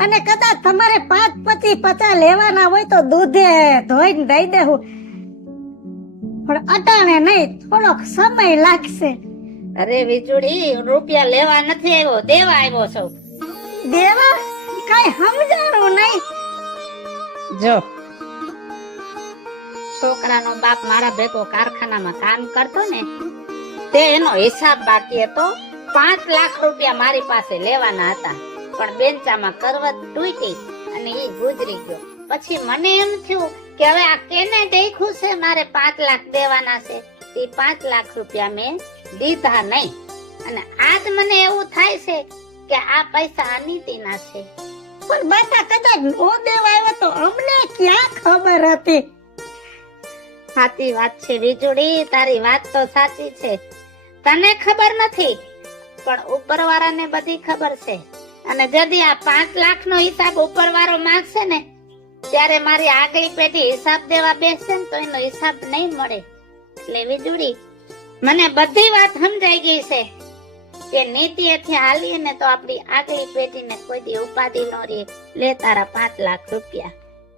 અને કદાચ તમારે 5-25-50 લેવાના હોય તો દૂધે ધોઈને દઈ દેવું, પણ અટાણે નહીં, થોડોક સમય લાગશે. અરે વીજળી, રૂપિયા લેવા નથી આવ્યો, દેવા આવ્યો છું. દેવા? કઈ સમજાણું નહીં. જો છોકરાનો બાપ મારા ભેગો કારખાનામાં કામ કરતો ને, તે એનો હિસાબ બાકી હતો. 5 લાખ રૂપિયા મારી પાસે લેવાના હતા, પણ બેન્ચામાં કરવત તૂટી અને એ ગુજરી ગયો. પછી મને એમ થયું કે હવે આ કેને દેખ્યું છે મારે 5 લાખ દેવાના છે. તે 5 લાખ રૂપિયા મેં દીધા નહીં, અને આજ મને એવું થાય છે કે આ પૈસા અનિતિના છે. પણ બાપા કદાચ નો દેવા આવ્યો તો અમને ક્યાં ખબર હતી? સાચી વાત છે વીજળી, તારી વાત તો સાચી છે. તને ખબર નથી, પણ ઉપરવાળાને બધી ખબર છે. અને જદી આ 5 લાખ નો હિસાબ ઉપરવાળો માંગશે ને, ત્યારે મારી આગલી પેઢી હિસાબ દેવા બેસશે ને તો એનો હિસાબ નહીં મળે. એટલે વીજળી, મને બધી વાત સમજાઈ ગઈ છે કે નીતિએથી હાલીએ ને તો આપણી આગલી પેઢીને કોઈ દી ઉપાધિ ન રહે. લે તારા 5 લાખ રૂપિયા.